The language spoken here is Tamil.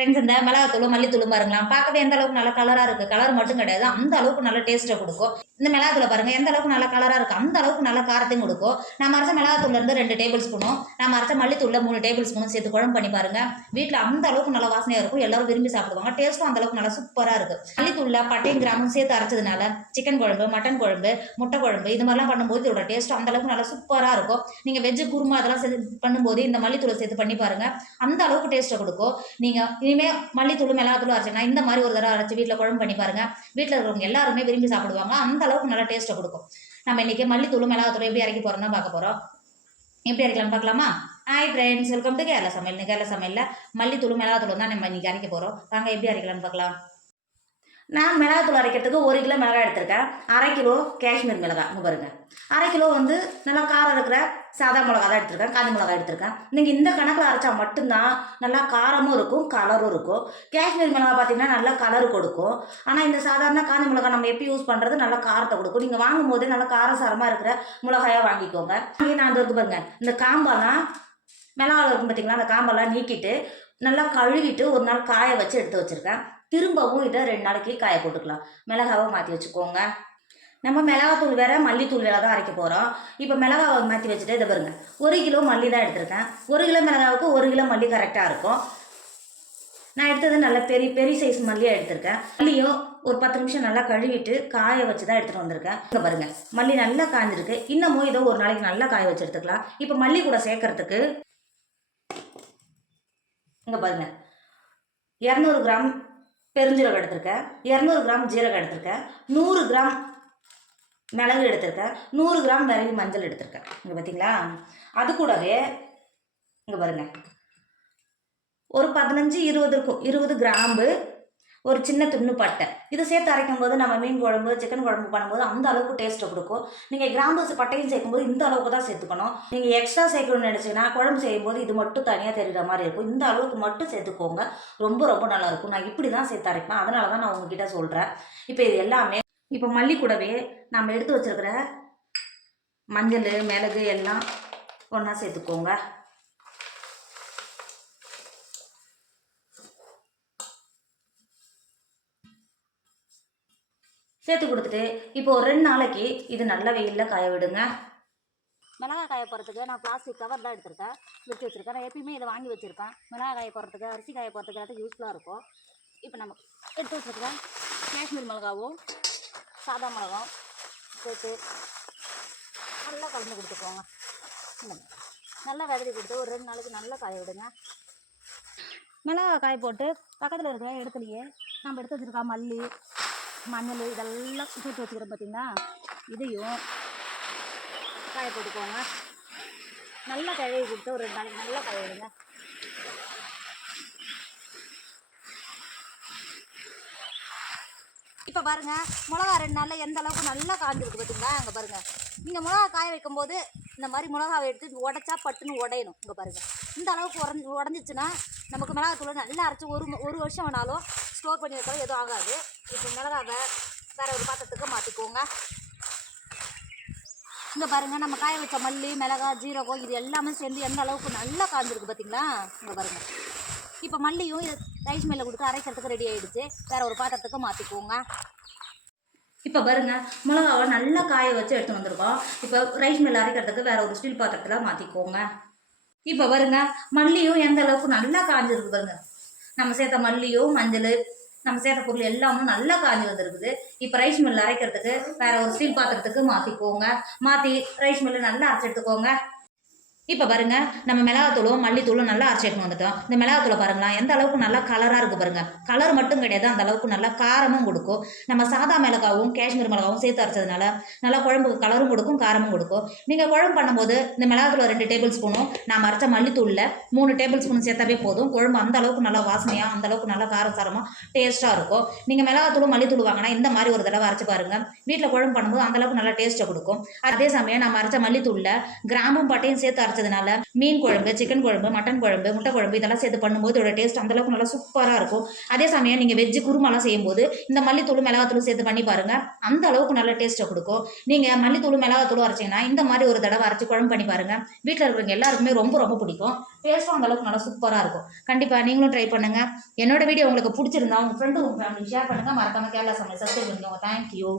ஃப்ரெண்ட்ஸ் இந்த மிளகாத்தூளும் மல்லித்தூளும் பாருங்களா பார்க்கவே எந்த அளவுக்கு நல்ல கலராக இருக்குது கலர் மட்டும் கிடையாது. அந்த அளவுக்கு நல்ல டேஸ்ட்டை கொடுக்கும். இந்த மிளகாத்தூளை பாருங்கள் எந்த அளவுக்கு நல்ல கலராக இருக்குது அந்த அளவுக்கு நல்ல காரத்தையும் கொடுக்கும். நம்ம அரைச்ச மிளகாத்தூள்ல இருந்து ரெண்டு டேபிள் ஸ்பூனும் நம்ம அரைச்ச மல்லித்தூளில் மூணு டேபிள் ஸ்பூனும் சேர்த்து குழம்பு பண்ணி பாருங்க. வீட்டில் அந்த அளவுக்கு நல்ல வாசனையாக இருக்கும். எல்லாரும் விரும்பி சாப்பிடுவாங்க. டேஸ்ட்டும் அந்த அளவுக்கு நல்லா சூப்பராக இருக்குது மல்லித்தூளில் பட்டையும் கிராமும் சேர்த்து அரைச்சதுனால சிக்கன் குழம்பு மட்டன் குழம்பு முட்டை குழம்பு இது மாதிரிலாம் பண்ணும்போது இதோட டேஸ்ட்டும் அந்த அளவுக்கு நல்லா சூப்பராக இருக்கும். நீங்கள் வெஜ்ஜு குருமா அதெல்லாம் சேர்த்து பண்ணும்போது இந்த மல்லித்தூளை சேர்த்து பண்ணி பாருங்க. அந்த அளவுக்கு டேஸ்ட்டை கொடுக்கும். நீங்கள் இனிமேல் மல்லித்தூள் மிளகாத்தூள் அரைச்சிங்கன்னா இந்த மாதிரி ஒரு தடவை அரைச்சி வீட்டில் குழம்பு பண்ணி பாருங்க. வீட்டில் இருக்கிறவங்க எல்லாருமே விரும்பி சாப்பிடுவாங்க. அந்த அளவுக்கு நல்லா டேஸ்ட்டை கொடுக்கும். நம்ம இன்னைக்கு மல்லித்தூள் மிளகாத்தூள் எப்படி இறக்கி போகிறோம் பார்க்க போகிறோம் எப்படி அரைக்கலாம்னு பார்க்கலாமா? Hi friends welcome to Kerala சமையல். கேரள சமையலில் மல்லித்தூள் மிளகாத்தூள் தான் நம்ம இன்னைக்கு அரைக்க போகிறோம் வாங்க எப்படி அரைக்கலாம்னு பார்க்கலாம். நான் மிளகாத்தூள் அரைக்கிறதுக்கு ஒரு கிலோ மிளகாய் எடுத்திருக்கேன். அரை கிலோ காஷ்மீர் மிளகாய். இங்கே அரை கிலோ வந்து நல்லா காரம் இருக்கிற சாதா மிளகா தான் எடுத்திருக்கேன் காஞ்சி மிளகா எடுத்திருக்கேன். நீங்கள் இந்த கணக்கில் அரைச்சா மட்டும்தான் நல்லா காரமும் இருக்கும் கலரும் இருக்கும். காஷ்மீர் மிளகா பார்த்தீங்கன்னா நல்லா கலர் கொடுக்கும். ஆனால் இந்த சாதாரண காஞ்சி மிளகா நம்ம எப்படி யூஸ் பண்ணுறது நல்லா காரத்தை கொடுக்கும். நீங்கள் வாங்கும் போதே நல்லா காரசாரமாக இருக்கிற மிளகாயாக வாங்கிக்கோங்க. நீங்கள் நான் வந்து இருக்கு பாருங்க இந்த காம்பெல்லாம் மிளகாவில் இருக்கும் பார்த்தீங்களா அந்த காம்பெல்லாம் நீக்கிட்டு நல்லா கழுவிட்டு ஒரு நாள் காய வச்சு எடுத்து வச்சுருக்கேன். திரும்பவும் இதை ரெண்டு நாளைக்கு காய போட்டுக்கலாம். மிளகாவை மாற்றி வச்சுக்கோங்க. நம்ம மிளகாத்தூள் வேற மல்லித்தூள் வேற தான் அரைக்க போகிறோம் இப்போ மிளகாவை மாற்றி வச்சுட்டு இதை பாருங்க. ஒரு கிலோ மல்லி தான் எடுத்திருக்கேன். ஒரு கிலோ மிளகாவுக்கு ஒரு கிலோ மல்லி கரெக்டாக இருக்கும். நான் எடுத்தது நல்ல பெரிய பெரிய சைஸ் மல்லியாக எடுத்திருக்கேன். மல்லியும் ஒரு பத்து நிமிஷம் நல்லா கழுவிட்டு காய வச்சு தான் எடுத்துகிட்டு வந்திருக்கேன். இங்கே பாருங்கள் மல்லி நல்லா காய்ஞ்சிருக்கு இன்னமும் இதோ ஒரு நாளைக்கு நல்லா காய வச்சு எடுத்துக்கலாம். இப்போ மல்லி கூட சேர்க்கறதுக்கு இங்கே பாருங்க. இரநூறு கிராம் பெருஞ்சீரகம் எடுத்திருக்கேன். இரநூறு கிராம் ஜீரகம் எடுத்திருக்கேன். நூறு கிராம் மிளகு எடுத்திருக்கேன். நூறு கிராம் விரவி மஞ்சள் எடுத்திருக்கேன். இங்கே பார்த்தீங்களா அது கூடவே இங்கே பாருங்க. ஒரு பதினஞ்சு இருபது இருக்கும். இருபது கிராம்பு ஒரு சின்ன துண்ணு பட்டை. இதை சேர்த்து அரைக்கும் போது நம்ம மீன் குழம்பு சிக்கன் குழம்பு பண்ணும்போது அந்த அளவுக்கு டேஸ்ட்டை கொடுக்கும். நீங்கள் கிராம்பு பட்டையும் சேர்க்கும்போது இந்த அளவுக்கு தான் சேர்த்துக்கணும். நீங்கள் எக்ஸ்ட்ரா சேர்க்கணும்னு நினச்சிங்கன்னா குழம்பு செய்யும்போது இது மட்டும் தனியாக தெரிகிற மாதிரி இருக்கும். இந்த அளவுக்கு மட்டும் சேர்த்துக்கோங்க. ரொம்ப ரொம்ப நல்லாயிருக்கும் நான் இப்படி தான் சேர்த்து அரைப்பேன். அதனால தான் நான் உங்ககிட்ட சொல்கிறேன் இப்போ இது எல்லாமே இப்போ மல்லி கூடவே நாம் எடுத்து வச்சிருக்கிற மஞ்சள் மிளகு எல்லாம் ஒன்றா சேர்த்துக்கோங்க. சேர்த்து கொடுத்துட்டு இப்போ ஒரு ரெண்டு நாளைக்கு இது நல்ல வெயிலில் காய விடுங்க. மிளகாய் காய போகிறதுக்கு நான் பிளாஸ்டிக் கவர் தான் எடுத்திருக்கேன். வச்சு வச்சுருக்கேன். நான் எப்பயுமே இதை வாங்கி வச்சுருப்பேன். மிளகாய் காய போகிறதுக்கு அரிசி காய போகிறதுக்கு எல்லாத்துக்கும் யூஸ்ஃபுல்லாக இருக்கும். இப்போ நம்ம எடுத்து வச்சுருக்கேன் காஷ்மீர் மிளகாவும் சாதா மிளகம் சேர்த்து நல்லா கலந்து கொடுத்துக்கோங்க. நல்லா விதறி கொடுத்து ஒரு ரெண்டு நாளைக்கு நல்லா காய விடுங்க. மிளகாய் காய போட்டு பக்கத்தில் இருக்கிற இடத்துலையே நம்ம எடுத்து வச்சுருக்கா மல்லி மஞ்சள் இதெல்லாம் சேர்த்து வச்சுக்கிறோம் பார்த்திங்கன்னா இதையும் காய போட்டுக்கோங்க. நல்லா கழுவி கொடுத்து ஒரு ரெண்டு நாளைக்கு நல்லா காய இப்போ பாருங்க மிளகா ரெண்டு நாளில் எந்த அளவுக்கு நல்லா காஞ்சிருக்கு பார்த்தீங்களா அங்கே பாருங்க. நீங்கள் மிளகா காய வைக்கும்போது இந்த மாதிரி மிளகாவை எடுத்து உடைச்சா பட்டுன்னு உடையணும். இங்கே பாருங்கள் இந்த அளவுக்கு உடஞ்சி உடஞ்சிச்சுன்னா நமக்கு மிளகாத்தூள் நல்லா அரைச்சி ஒரு ஒரு வருஷம் வேணாலும் ஸ்டோர் பண்ணி வைத்தாலும் எதுவும் ஆகாது. இப்போ மிளகாவை வேற ஒரு பாத்திரத்துக்கு மாற்றிக்கோங்க இங்கே பாருங்கள் நம்ம காய வச்ச மல்லி மிளகா ஜீரகம் இது எல்லாமே சேர்ந்து எந்த அளவுக்கு நல்லா காஞ்சிருக்கு பார்த்தீங்களா இங்கே பாருங்கள் இப்போ மல்லியும் ரைஸ் மில்லில் கொடுத்து அரைக்கிறதுக்கு ரெடி ஆயிடுச்சு. வேற ஒரு பாத்திரத்துக்கு மாற்றிக்கோங்க இப்போ பாருங்க மிளகாவை நல்லா காய வச்சு எடுத்து வந்திருக்கோம். இப்போ ரைஸ் மில் அரைக்கிறதுக்கு வேற ஒரு ஸ்டீல் பாத்திரத்தில் மாற்றிக்கோங்க இப்போ பாருங்க மல்லியும் எந்த அளவுக்கு நல்லா காஞ்சிருக்கு பாருங்க. நம்ம சேர்த்த மல்லியும் மஞ்சள் நம்ம சேர்த்த பொருள் எல்லாமும் நல்லா காஞ்சி வந்திருக்குது. இப்போ ரைஸ் மில் அரைக்கிறதுக்கு வேற ஒரு ஸ்டீல் பாத்திரத்துக்கு மாற்றிக்கோங்க மாற்றி ரைஸ் மில்லு நல்லா அரைச்சி எடுத்துக்கோங்க. இப்போ பாருங்க நம்ம மிளகாத்தூளும் மல்லித்தூளும் நல்லா அரைச்சி வந்துட்டோம். இந்த மிளகாத்தூளை பாருங்களா எந்த அளவுக்கு நல்லா கலராக இருக்கு பாருங்க. கலர் மட்டும் கிடையாது அந்த அளவுக்கு நல்லா காரமும் கொடுக்கும். நம்ம சாதா மிளகாவும் காஷ்மீர் மிளகாவும் சேர்த்து அரைச்சதுனால நல்லா குழம்புக்கு கலரும் கொடுக்கும் காரமும் கொடுக்கும். நீங்கள் குழம்பு பண்ணும்போது இந்த மிளகாத்தூள் ரெண்டு டேபிள் ஸ்பூனும் நான் அரைச்ச மல்லித்தூளில் மூணு டேபிள் ஸ்பூன் சேர்த்தாவே போதும். குழம்பு அந்த அளவுக்கு நல்லா வாசனையாக அந்த அளவுக்கு நல்லா காரசாரமாக டேஸ்ட்டாக இருக்கும். நீங்கள் மிளகாத்தூளும் மல்லித்தூள் வாங்கினா இந்த மாதிரி ஒரு தடவை அரைச்சு பாருங்க. வீட்டில் குழம்பு பண்ணும்போது அந்த அளவுக்கு நல்லா டேஸ்ட்டை கொடுக்கும். அதே சமயம் நம்ம அரைச்ச மல்லித்தூளில் கிராமம் பட்டையும் சேர்த்து அரைச்ச அரைச்சதுனால மீன் குழம்பு சிக்கன் குழம்பு மட்டன் குழம்பு முட்டை குழம்பு இதெல்லாம் சேர்த்து பண்ணும்போது இதோட டேஸ்ட் அந்த அளவுக்கு நல்லா சூப்பராக இருக்கும். அதே சமயம் நீங்கள் வெஜ்ஜு குருமாலாம் செய்யும்போது இந்த மல்லித்தூள் மிளகாத்தூள் சேர்த்து பண்ணி பாருங்க. அந்த அளவுக்கு நல்ல டேஸ்ட்டை கொடுக்கும். நீங்கள் மல்லித்தூள் மிளகாத்தூள் அரைச்சிங்கன்னா இந்த மாதிரி ஒரு தடவை அரைச்சி குழம்பு பண்ணி பாருங்க. வீட்டில் இருக்கிறவங்க எல்லாருக்குமே ரொம்ப ரொம்ப பிடிக்கும். டேஸ்ட்டும் அந்தளவுக்கு நல்லா சூப்பராக இருக்கும். கண்டிப்பாக நீங்களும் ட்ரை பண்ணுங்க. என்னோட வீடியோ உங்களுக்கு பிடிச்சிருந்தா உங்கள் ஃப்ரெண்டு உங்கள் ஃபேமிலி ஷேர் பண்ணுங்க. மறக்காம கேரளா சமையல் சப்ஸ்கிரைப் பண்ணிக்கோங்க. தேங்க்யூ